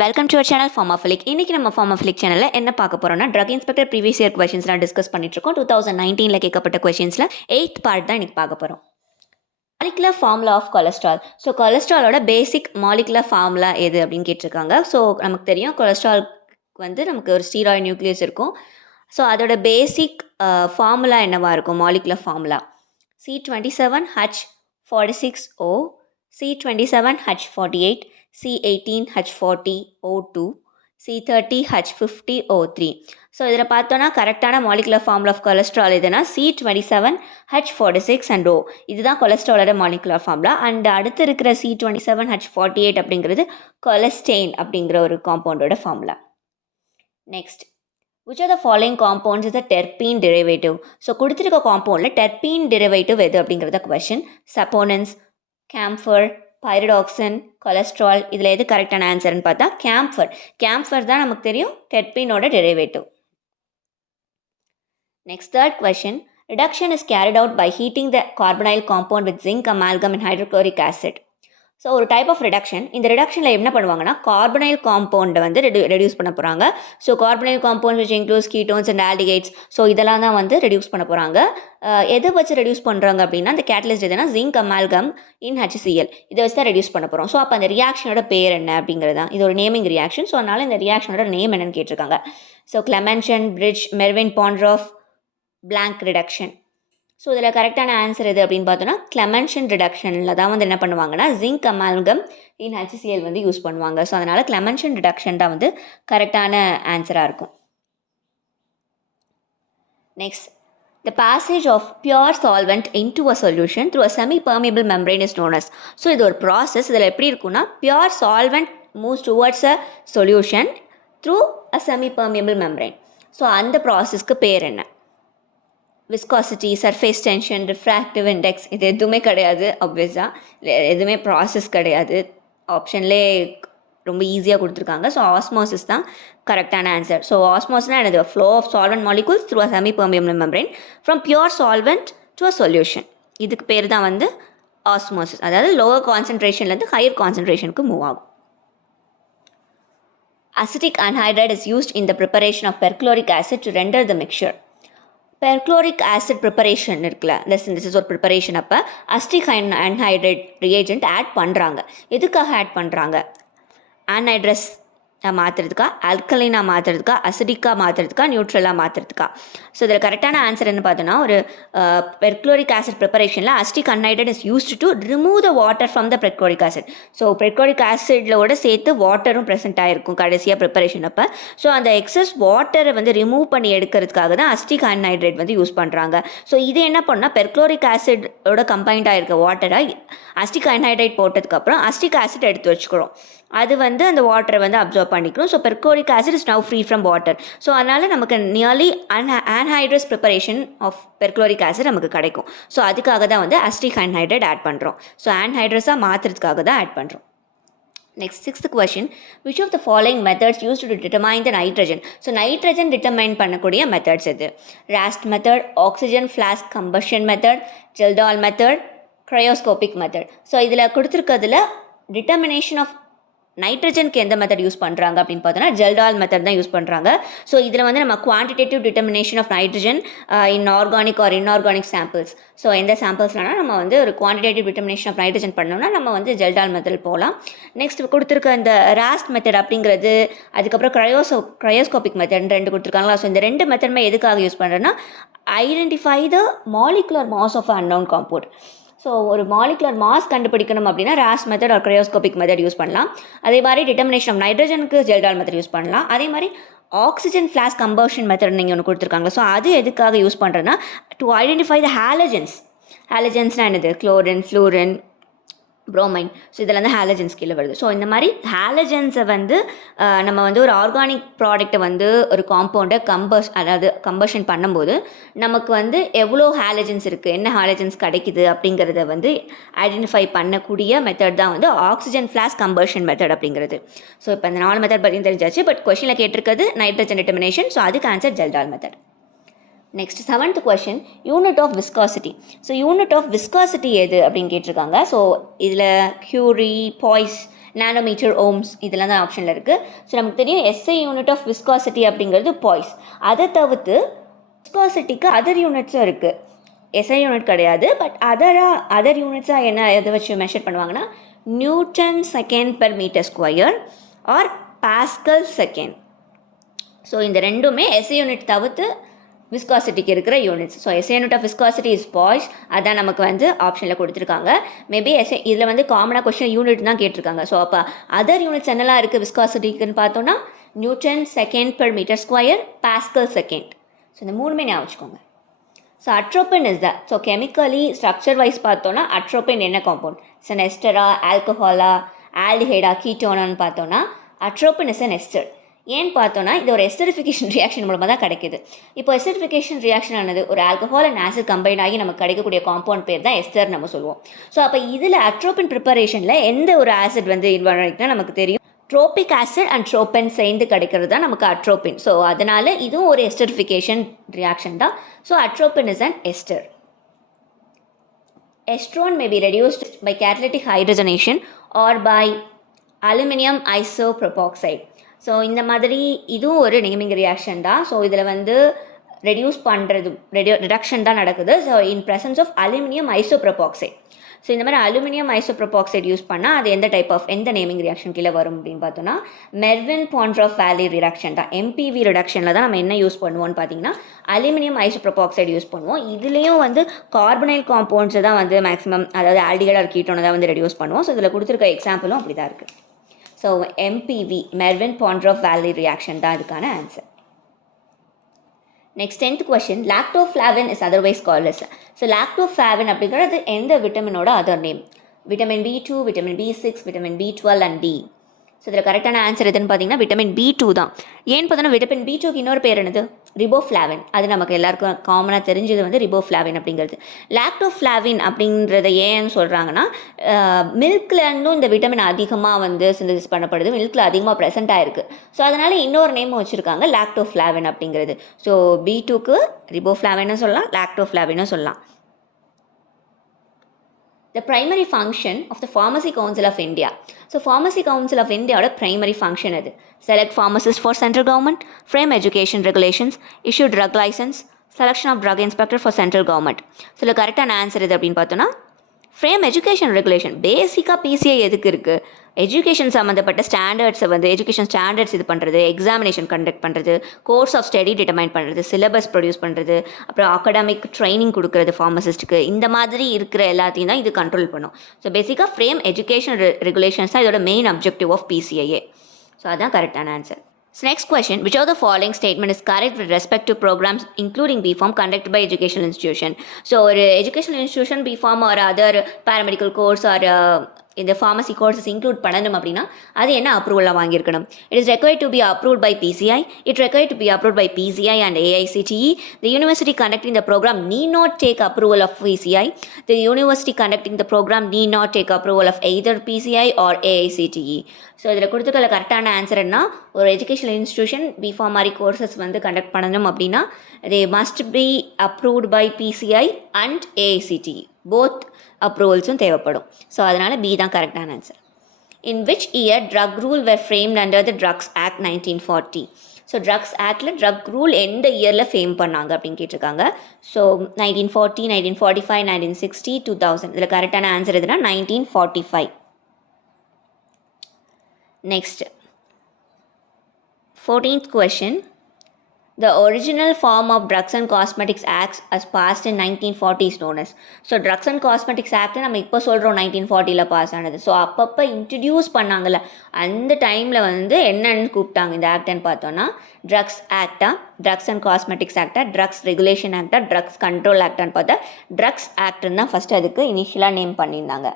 Welcome to our channel Pharmaphilic. இன்றைக்கி நம்ம Pharmaphilic சேனலில் என்ன பார்க்க போகிறோம்னா, ட்ரக் இன்ஸ்பெக்டர் ப்ரீவியஸ் இயர் கொஷின்ஸ்லாம் டிஸ்கஸ் பண்ணிட்டுருக்கோம். 2019 கேட்கப்பட்ட கொஷின்ஸில் 8th பார்ட் தான் இன்றைக்கி பார்க்க போகிறோம். Molecular formula of cholesterol. So கொலஸ்ட்ராலோட பேசிக் மாலிகுலர் ஃபார்முலா எது அப்படின்னு கேட்டிருக்காங்க. ஸோ நமக்கு தெரியும் கொலஸ்ட்ரால் வந்து நமக்கு ஒரு ஸ்டீராய்டு நியூக்ளியஸ் இருக்கும். ஸோ அதோட பேசிக் ஃபார்முலா என்னவாக இருக்கும்? Molecular formula C27H46O, C27H48, C18H40O2, C30H50O3. So இதில் பார்த்தோன்னா கரெக்டான மாலிகுலர் ஃபார்முலா ஆஃப் கொலஸ்ட்ரால் எதுனா C27H46 அண்ட் O. இதுதான் கொலஸ்ட்ராலோட மாலிகுலர் ஃபார்முலா. அண்ட் அடுத்து இருக்கிற C27H48 அப்படிங்கிறது கொலஸ்டெயின் அப்படிங்கிற ஒரு காம்பவுண்டோட formula. Next, which of the following compounds is a terpene derivative? So கொடுத்துருக்க காம்பவுண்டில் டெர்பீன் டெரிவேட்டிவ் எது அப்படிங்கிறத question. Saponins, camphor, pyridoxine, cholesterol, இதில் எது கரெக்டான ஆன்சர்னு பார்த்தா கேம்ஃபர். கேம்ஃபர் தான் நமக்கு தெரியும் டெர்பீனோட derivative. Next, third question. Reduction is carried out by heating the carbonyl compound with zinc amalgam and hydrochloric acid. So ஒரு டைப் ஆஃப் ரிடக்ஷன். இந்த ரிடக்ஷனில் என்ன பண்ணுவாங்கன்னா கார்பனைல் காம்பவுண்டை வந்து ரெடியூஸ் பண்ண போகிறாங்க. So carbonyl compound which includes ketones and ஆல்டிகைட்ஸ். So இதெல்லாம் தான் வந்து ரெடியூஸ் பண்ண போகிறாங்க. எதை வச்சு ரெடியூஸ் பண்ணுறாங்க அப்படின்னா அந்த கேட்டலிஸ்ட் எதுனா ஜிங்க் அமால்கம் இன் HCl. இதை வச்சு தான் ரெடியூஸ் பண்ண போகிறோம். ஸோ அப்போ அந்த ரியாக்ஷனோட பேர் என்ன அப்படிங்கிறது தான் இது ஒரு நேமிங் ரியாக்ஷன். ஸோ அதனால் இந்த ரியாக்ஷனோட நேம் என்னன்னு கேட்டிருக்காங்க. So Clemmensen Birch Meerwein Ponndorf Blanc reduction. So இதில் கரெக்டான ஆன்சர் எது அப்படின்னு பார்த்தோன்னா கிளமென்ஷன் ரிடக்ஷனில் தான் வந்து என்ன பண்ணுவாங்கன்னா ஜிங்க் அமால்கம் இன் HCl வந்து யூஸ் பண்ணுவாங்க. ஸோ அதனால் கிளமென்ஷன் ரிடக்ஷன் தான் வந்து கரெக்டான ஆன்சராக இருக்கும். Next, the passage of pure solvent into a solution through a semi-permeable membrane is known as. So இது ஒரு ப்ராசஸ். இதில் எப்படி இருக்குன்னா pure solvent moves towards a solution through a semi-permeable membrane. So அந்த ப்ராசஸ்க்கு பேர் என்ன? Viscosity, surface tension, refractive index, இது எதுவுமே கிடையாது. ஆப்வியஸாக எதுவுமே ப்ராசஸ் கிடையாது. ஆப்ஷன்லேயே ரொம்ப ஈஸியாக கொடுத்துருக்காங்க. ஸோ ஆஸ்மோசிஸ் தான் கரெக்டான ஆன்சர். ஸோ ஆஸ்மோசிஸ்னால் என்னது? Flow of solvent molecules through a semi permeable membrane from pure solvent to a solution. இதுக்கு பேர் தான் வந்து ஆஸ்மோசிஸ். அதாவது லோவர் கான்சன்ட்ரேஷன்லேருந்து ஹையர் கான்சன்ட்ரேஷனுக்கு மூவ் ஆகும். Acetic anhydride is used in the preparation of perchloric acid to render the mixture. Perchloric acid preparation இருக்குல்ல, இந்த சிந்தசிஸ் ஒரு ப்ரிப்பரேஷன் அப்போ அசிட்டிக் அன்ஹைட்ரேட் ரிஏஜென்ட் ஆட் பண்ணுறாங்க. எதுக்காக ஆட் பண்ணுறாங்க? ஆன்ஹைட்ரஸ் மாற்றுறதுக்கா, ஆல்கலைனாக மாற்றுறதுக்கா, அசிடிக்காக மாற்றுறதுக்கா, நியூட்ரலாக மாற்றுறதுக்கா? ஸோ இதில் கரெக்டான ஆன்சர் என்ன பார்த்தோன்னா ஒரு பெர்க்ளோரிக் ஆசிட் ப்ரிப்பரேஷனில் acetic anhydride is used to remove the water from the perchloric acid. So perchloric ஆசிட்லோட சேர்த்து வாட்டரும் ப்ரெசென்ட் ஆகிருக்கும் கடைசியாக ப்ரிப்பரேஷன் அப்போ. ஸோ அந்த எக்ஸஸ் வாட்டரை வந்து ரிமூவ் பண்ணி எடுக்கிறதுக்காக தான் அசிட்டிக் அன்ஹைட்ரேட் வந்து யூஸ் பண்ணுறாங்க. ஸோ இது என்ன பண்ணால் பெர்க்ளோரிக் ஆசிடோட கம்பைண்ட் ஆகிருக்க வாட்டரை அசிட்டிக் அன்ஹைட்ரேட் போட்டதுக்கப்புறம் அசிட்டிக் ஆசிட் எடுத்து வச்சுக்கிறோம். அது வந்து அந்த வாட்டரை வந்து அப்சர்வ் பண்ணிக்கிறோம். So perchloric acid is now free from water. So அதனால் நமக்கு nearly anhydrous preparation of perchloric acid நமக்கு கிடைக்கும். ஸோ அதுக்காக தான் வந்து அசிட்டிக் அன்ஹைட்ரேட் ஆட் பண்ணுறோம். ஸோ ஆன்ஹைட்ரஸாக மாற்றுறதுக்காக தான் ஆட் பண்ணுறோம். Next, sixth question. Which of the following methods used to determine the nitrogen? So nitrogen determine பண்ணக்கூடிய மெத்தட்ஸ் எது? Rast method, oxygen flask combustion method, Kjeldahl method, cryoscopic method. So இதில் கொடுத்துருக்கிறதுல determination of நைட்ரஜனுக்கு எந்த method use பண்ணுறாங்க அப்படின்னு பார்த்தோன்னா Kjeldahl method தான் use பண்ணுறாங்க. ஸோ இதில் வந்து நம்ம quantitative determination of nitrogen in organic or inorganic samples. So எந்த சாம்பிள்ஸ்லாம் நம்ம வந்து ஒரு குவான்டிடேட்டிவ் டிட்டர்மினேஷன் ஆஃப் நைட்ரஜன் பண்ணோம்னா நம்ம வந்து ஜெல்டால் மெத்தட் போகலாம். நெக்ஸ்ட் கொடுத்துருக்க இந்த ராஸ்ட் மெத்தட் அப்படிங்கிறது, அதுக்கப்புறம் க்ரையோஸ்கோபிக் மெத்தட் ரெண்டு கொடுத்துருக்காங்களா. ஸோ இந்த ரெண்டு மெத்தடுமே எதுக்காக யூஸ் பண்ணுறேன்னா identify the molecular mass of unknown compound. So ஒரு மாலிகுலர் மாஸ் கண்டுபிடிக்கணும் அப்படின்னா ராஸ் மெத்தட் ஒரு க்ரையோஸ்கோபிக் மெத்தட் யூஸ் பண்ணலாம். அதே மாதிரி டிட்டர்மினேஷன் ஆஃப் நைட்ரஜனுக்கு ஜெல்டால் மெத்தட் யூஸ் பண்ணலாம். அதே மாதிரி ஆக்சிஜன் ஃப்ளாஸ்க் கம்பஷன் மெத்தட் நீங்கள் ஒன்று கொடுத்துருக்காங்க. ஸோ அது எதுக்காக யூஸ் பண்ணுறேன்னா டு ஐடென்டிஃபை த ஹாலஜன்ஸ். ஹாலஜன்ஸ்னால் என்னது? Chlorine, fluorine, bromine. ஸோ இதில் வந்து ஹாலஜன்ஸ் கீழே வருது. ஸோ இந்த மாதிரி ஹாலஜன்ஸை வந்து நம்ம வந்து ஒரு ஆர்கானிக் ப்ராடக்ட்டை வந்து ஒரு காம்பவுண்டை கம்பஷன் பண்ணும்போது நமக்கு வந்து எவ்வளோ ஹாலஜன்ஸ் இருக்குது, என்ன ஹாலஜன்ஸ் கிடைக்குது அப்படிங்கிறத வந்து ஐடென்டிஃபை பண்ணக்கூடிய மெத்தட் தான் வந்து ஆக்சிஜன் ஃப்ளாஸ்க் கம்பஷன் மெத்தட் அப்படிங்கிறது. ஸோ இப்போ இந்த 4 மெத்தட் பற்றியும் தெரிஞ்சாச்சு. பட் கொஷனில் கேட்டிருக்கிறது நைட்ரஜன் டிட்டர்மினேஷன். ஸோ அதுக்கு answer Kjeldahl method. Next, 7th question. Unit of viscosity. So unit of viscosity எது அப்படின்னு கேட்டிருக்காங்க. ஸோ இதில் கியூரி, பாய்ஸ், நானோமீட்டர், ஓம்ஸ் இதெல்லாம் தான் ஆப்ஷனில் இருக்குது. ஸோ நமக்கு தெரியும் எஸ்ஐ யூனிட் ஆஃப் விஸ்காசிட்டி அப்படிங்கிறது பாய்ஸ். அதை தவிர்த்து விஸ்காசிட்டிக்கு அதர் யூனிட்ஸும் இருக்குது. எஸ்ஐ யூனிட் கிடையாது, பட் அதர் யூனிட்ஸாக என்ன எதை வச்சு மெஷர் பண்ணுவாங்கன்னா newton second per metre square or pascal second. So இந்த ரெண்டுமே எஸ்ஐ யூனிட் தவிர்த்து விஸ்காசிட்டிக்கு இருக்கிற யூனிட்ஸ். So SI unit of viscosity is poise. அதான் நமக்கு வந்து ஆப்ஷனில் கொடுத்துருக்காங்க. மேபி இதில் வந்து காமனாக கொஸ்டின் யூனிட் தான் கேட்டிருக்காங்க. ஸோ அப்போ அதர் யூனிட்ஸ் என்னெல்லாம் இருக்குது விஸ்காசிட்டிக்குன்னு பார்த்தோன்னா newton second per metre square, pascal second. So இந்த மூணுமே ஞாபகம் வச்சுக்கோங்க. So atropine is the, so chemically structure wise பார்த்தோன்னா அட்ரோபின் என்ன காம்பவுண்ட்? இட்ஸ் அன் எஸ்டரா, ஆல்கஹாலா, ஆல்டிஹைடா, கீட்டோனான்னு பார்த்தோன்னா அட்ரோபின் இஸ் அன் எஸ்டர். ஏன்னு பார்த்தோன்னா இது ஒரு எஸ்டரிஃபிகேஷன் ரியாக்ஷன் மூலமாக தான் கிடைக்குது. இப்போ எஸ்டரிஃபிகேஷன் ரியாக்ஷன் ஆனது ஒரு ஆல்கஹால் அண்ட் ஆசிட் கம்பைன் ஆகி நமக்கு கிடைக்கக்கூடிய காம்பவுண்ட் பேர் தான் எஸ்டர் நம்ம சொல்லுவோம். ஸோ அப்போ இதில் அட்ரோபின் ப்ரிப்பரேஷனில் எந்த ஒரு ஆசிட் வந்து இன்வால்வ் ஆகிட்டுனா நமக்கு தெரியும் ட்ரோபிக் ஆசிட் அண்ட் ட்ரோபன் சேர்ந்து கிடைக்கிறது தான் நமக்கு அட்ரோபின். ஸோ அதனால் இதுவும் ஒரு எஸ்டரிஃபிகேஷன் ரியாக்ஷன் தான். So atropine is an ester. Estrone may be reduced by catalytic hydrogenation or by aluminum isopropoxide. So இந்த மாதிரி இதுவும் ஒரு நேமிங் ரியாக்ஷன் தான். ஸோ இதில் வந்து ரெடியூஸ் பண்ணுறது ரிடக்ஷன் தான் நடக்குது. So in presence of aluminium isopropoxide. So இந்த மாதிரி அலுமினியம் ஐசோப்ரோபாக்சைட் யூஸ் பண்ணால் அது எந்த நேமிங் ரியாக்ஷன் கீழே வரும் அப்படின்னு பார்த்தோன்னா மெர்வின் பாண்ட்ராஃப் வேலி ரிடக்ஷன் தான். எம்பிவி ரிடக்ஷனில் தான் நம்ம என்ன யூஸ் பண்ணுவோம்னு பார்த்தீங்கன்னா அலுமினியம் ஐசோப்ரோபாக்சைடு யூஸ் பண்ணுவோம். இதுலேயும் வந்து கார்பனைல் காம்பவுண்ட்ஸை தான் வந்து மேக்ஸிமம், அதாவது ஆல்டிஹைட் ஆர் கீட்டோனை தான் வந்து ரெடியூஸ் பண்ணுவோம். ஸோ இதில் கொடுத்துருக்க எக்ஸாம்பிளும் அப்படி தான் இருக்குது. ஸோ எம்பிவி மெர்வின் பாண்ட்ராஃப் வேலி ரியாக்ஷன் தான் அதுக்கான answer. Next 10th question, lactoflavin is otherwise called as. So lactoflavin அப்படிங்கிறது எந்த விட்டமினோட other name? Vitamin B2, vitamin B6, vitamin B12 and D. So இதில் கரெக்டான ஆன்சர் எதுன்னு பார்த்தீங்கன்னா விட்டமின் B2 தான். ஏன்னு பார்த்தோன்னா விட்டமின் B2க்கு இன்னொரு பேர் என்னது? ரிபோஃப்ளாவின். அது நமக்கு எல்லாருக்கும் காமனாக தெரிஞ்சது வந்து ரிபோஃப்ளாவின் அப்படிங்கிறது. லாக்டோஃப்ளாவின் அப்படின்றத ஏன்னு சொல்கிறாங்கன்னா மில்க்லேருந்தும் இந்த விட்டமின் அதிகமாக வந்து சிந்தசிஸ் பண்ணப்படுது, மில்கில் அதிகமாக ப்ரெசென்ட் ஆகிருக்கு. ஸோ அதனால் இன்னொரு நேமும் வச்சுருக்காங்க லாக்டோஃப்ளாவின் அப்படிங்கிறது. ஸோ B2க்கு ரிபோஃப்ளாவின்னு சொல்லலாம், லாக்டோஃப்ளாவின்னு சொல்லலாம். The primary function of the Pharmacy Council of India. So Pharmacy Council of India oda primary function edu? Select pharmacists for central government, frame education regulations, issue drug license, selection of drug inspector for central government. So the correct answer edu appdin pathona frame education regulation. பேசிக்காக PCI எதுக்கு இருக்குது? Education சம்மந்தப்பட்ட ஸ்டாண்டர்ட்ஸை வந்து education standards இது பண்ணுறது, examination conduct பண்ணுறது, course of study determine பண்ணுறது, syllabus produce பண்ணுறது, அப்புறம் அகடமிக் ட்ரைனிங் கொடுக்குறது ஃபார்மசிஸ்ட்டுக்கு, இந்த மாதிரி இருக்கிற எல்லாத்தையும் தான் இது கண்ட்ரோல் பண்ணும். ஸோ பேசிக்காக ஃப்ரேம் எஜுகேஷன் ரெகுலேஷன்ஸ் தான் இதோட main objective of PCIA. So அதுதான் கரெக்டான answer. So next question, which of the following statement is correct with respect to programs including B.Pharm conducted by educational institution? So or educational institution B.Pharm or other paramedical course or இந்த pharmacy courses include பண்ணணும் அப்படின்னா அது என்ன அப்ரூவலாக வாங்கியிருக்கணும்? It is required to be approved by PCI. It required to be approved by PCI and AICTE. The university conducting the program need not take approval of PCI. The university conducting the program need not take approval of either PCI or AICTE. So இதில் கொடுத்துக்கல கரெக்டான answer என்ன? ஒரு educational institution B.Pharm மாதிரி courses வந்து conduct பண்ணணும் அப்படின்னா they must be approved by PCI and AICTE. Both அப்ரூவல்ஸும் தேவைப்படும். ஸோ அதனால் B தான் கரெக்டான answer. In which year drug rule were framed under the Drugs Act 1940? So drugs ஆக்டில் ட்ரக் ரூல் எந்த இயரில் ஃபேம் பண்ணாங்க அப்படின்னு கேட்டிருக்காங்க. ஸோ 1940, 1945, 1960, 2000. இதில் கரெக்டான ஆன்சர் எதுனா 1945. Next, 14th question. The original form of Drugs and Cosmetics Act as passed in 1940 is known as. So drugs and cosmetics act நம்ம இப்போ சொல்கிறோம் 1940 பாஸ் ஆனது. ஸோ அப்பப்போ இன்ட்ரடியூஸ் பண்ணாங்கல்ல, அந்த டைமில் வந்து என்னன்னு கூப்பிட்டாங்க இந்த ஆக்ட்னு பார்த்தோன்னா ட்ரக்ஸ் ஆக்டா, ட்ரக்ஸ் அண்ட் காஸ்மெட்டிக்ஸ் ஆக்டா, ட்ரக்ஸ் ரெகுலேஷன் ஆக்டா, ட்ரக்ஸ் கண்ட்ரோல் ஆக்டான்னு பார்த்தா ட்ரக்ஸ் ஆக்ட்னு தான் ஃபஸ்ட்டு அதுக்கு இனிஷியலாக நேம் பண்ணியிருந்தாங்க.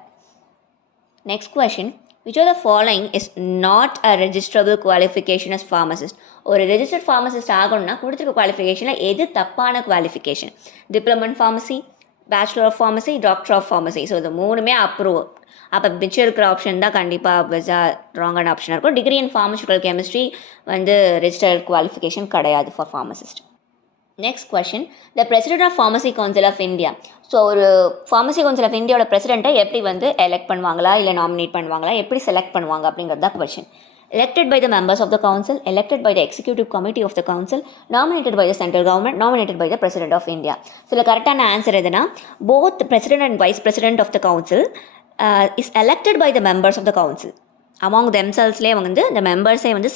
Next question, which of the following is not a registrable qualification as pharmacist? ஒரு ரெஜிஸ்டர்ட் ஃபார்மசிஸ்ட் ஆகணும்னா கொடுத்துருக்க குவாலிஃபிகேஷனில் எது தப்பான qualification? Diploma in pharmacy, bachelor of pharmacy, doctor of pharmacy. So இது மூணுமே அப்ரூவ். அப்போ மிச்சம் இருக்கிற ஆப்ஷன் தான் கண்டிப்பாக ராங்கான ஆப்ஷனாக இருக்கும். டிகிரி இன் ஃபார்மசியூட்டிக்கல் கெமிஸ்ட்ரி வந்து ரெஜிஸ்டர்ட் குவாலிஃபிகேஷன் கிடையாது for pharmacist. Next question the president of pharmacy council of India. So ஒரு ஃபார்மசி கவுன்சில் ஆஃப் இந்தியாவோட பிரசிடெண்ட்டை எப்படி வந்து எலெக்ட் பண்ணுவாங்களா இல்லை நாமினேட் பண்ணுவாங்களா, எப்படி செலக்ட் பண்ணுவாங்க அப்படிங்கிறது தான் question. Elected by the members of the council, elected by the executive committee of the council, nominated by the central government, nominated by the president of India. So the correct answer எதுனா both the president and vice president of the council is elected by the members of the council. Among themselvesலேயே வந்து the members-ஐ வந்து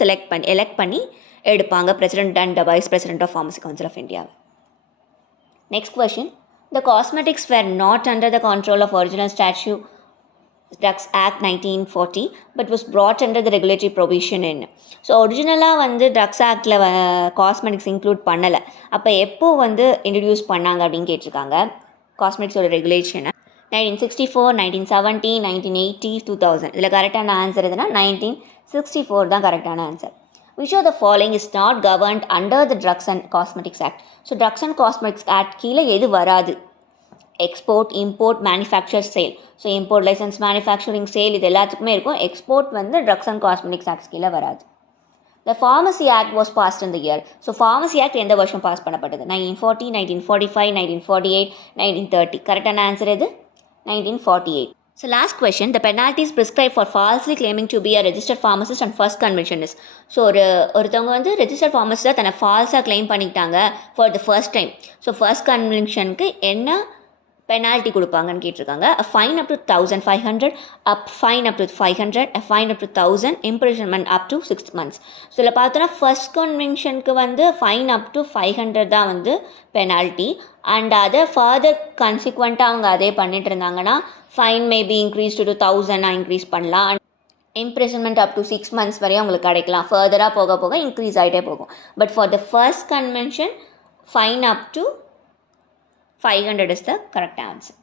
elect பண்ணி எடுப்பாங்க president and the vice president of pharmacy council of India. Next question. The cosmetics were not under the control of original statute Drugs Act 1940 but was brought under the regulatory provision in. So ஒரிஜினலாக வந்து drugs ஆக்டில் cosmetics include பண்ணலை. அப்போ எப்போ வந்து introduce பண்ணாங்க அப்படின்னு கேட்டிருக்காங்க காஸ்மெட்டிக்ஸோட ரெகுலேஷனை. 1964, 1970, 1980, 2000. இதில் கரெக்டான ஆன்சர் எதுனா 1964 தான் கரெக்டான answer. Which of the following is not governed under the Drugs and Cosmetics Act? So drugs and cosmetics act கீழே எது வராது? Export, import, manufacture, sale. So import licence, manufacturing, sale இது எல்லாத்துக்குமே இருக்கும். எக்ஸ்போர்ட் வந்து ட்ரக்ஸ் அண்ட் காஸ்மெட்டிக்ஸ் ஆக்ட்ஸ் கீழே வராது. The pharmacy act was passed in the year. So pharmacy act எந்த வருஷம் பாஸ் பண்ணப்பட்டது? 1940, 1945, 1948, 1930. கரெக்டான ஆன்சர் எது? 1948. So last question, the penalties prescribed for falsely claiming to be a registered pharmacist on first conviction is. So ஒருத்தவங்க வந்து registered ஃபார்மசிஸ்டாக தன்னை ஃபால்ஸாக கிளைம் பண்ணிட்டாங்க for the first time. So first கன்விக்ஷனுக்கு என்ன பெனால்ட்டி கொடுப்பாங்கன்னு கேட்டிருக்காங்க. a fine up to 1500, fine up to 500, a fine up to 1000, imprisonment up to 6 months. So இதில் பார்த்தோன்னா ஃபர்ஸ்ட் கன்விக்ஷனுக்கு வந்து ஃபைன் அப் டு 500 தான் வந்து பெனால்ட்டி. அண்ட் அதை ஃபர்தர் கன்சிக்வெண்ட்டாக அவங்க அதே பண்ணிட்டு இருந்தாங்கன்னா fine maybe increase to 1000 increase பண்ணலாம். And imprisonment up to 6 months வரையும் அவங்களுக்கு கிடைக்கலாம். ஃபர்தராக போக போக இன்க்ரீஸ் ஆகிட்டே போகும். But for the first convention fine up to 500 is the correct answer.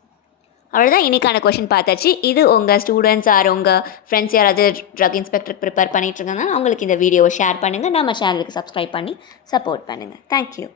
அவ்வளோதான் இன்றைக்கான கொஷின் பார்த்தாச்சு. இது உங்கள் ஸ்டூடெண்ட்ஸ் ஆர் உங்கள் ஃப்ரெண்ட்ஸ் யாராவது ட்ரக் இன்ஸ்பெக்டருக்கு ப்ரிப்பேர் பண்ணிகிட்ருக்காங்கன்னா அவங்களுக்கு இந்த வீடியோவை ஷேர் பண்ணுங்கள். நம்ம சேனலுக்கு சப்ஸ்கிரைப் பண்ணி சப்போர்ட் பண்ணுங்கள். தேங்க்யூ.